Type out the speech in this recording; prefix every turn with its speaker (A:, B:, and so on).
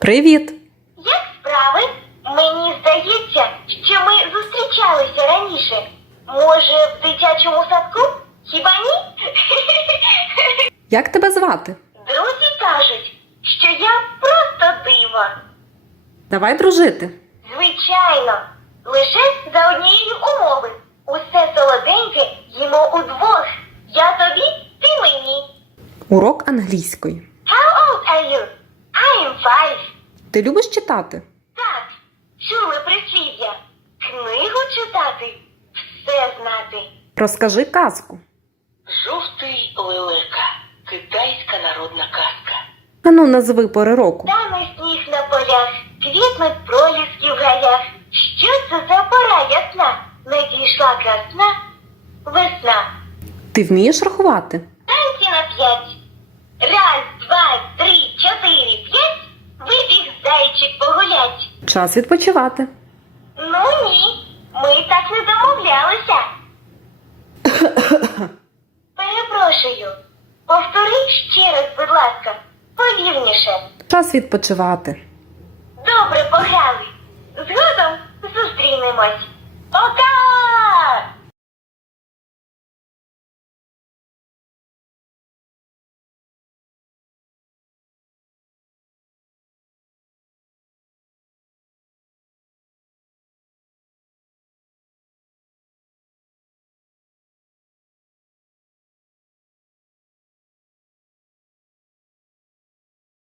A: Привіт!
B: Як справи? Мені здається, що ми зустрічалися раніше. Може, в дитячому садку? Хіба ні?
A: Як тебе звати?
B: Друзі кажуть, що я просто диво.
A: Давай дружити.
B: Звичайно, лише за однієї умови. Усе солоденьке їмо удвох. Я тобі, ти мені.
A: Урок англійської.
B: How old are you? I am 5.
A: Ти любиш читати?
B: Так, чули прислів'я. Книгу читати, все знати.
A: Розкажи казку.
C: Жовтий лелека. Китайська народна казка.
A: Ану, назви пори року.
B: Тане сніг на полях, квітнуть проліски в гаях. Що це за пора ясна? Надійшла красна весна.
A: Ти вмієш рахувати?
B: Танці на 5. Раз, два, три, чотири, 5. Вибіг зайчик погулять.
A: Час відпочивати.
B: Ну ні, ми так не домовлялися. Перепрошую. Повтори ще раз, будь ласка, повільніше.
A: Час відпочивати.
B: Добре пограли. Згодом зустрінемось. Пока!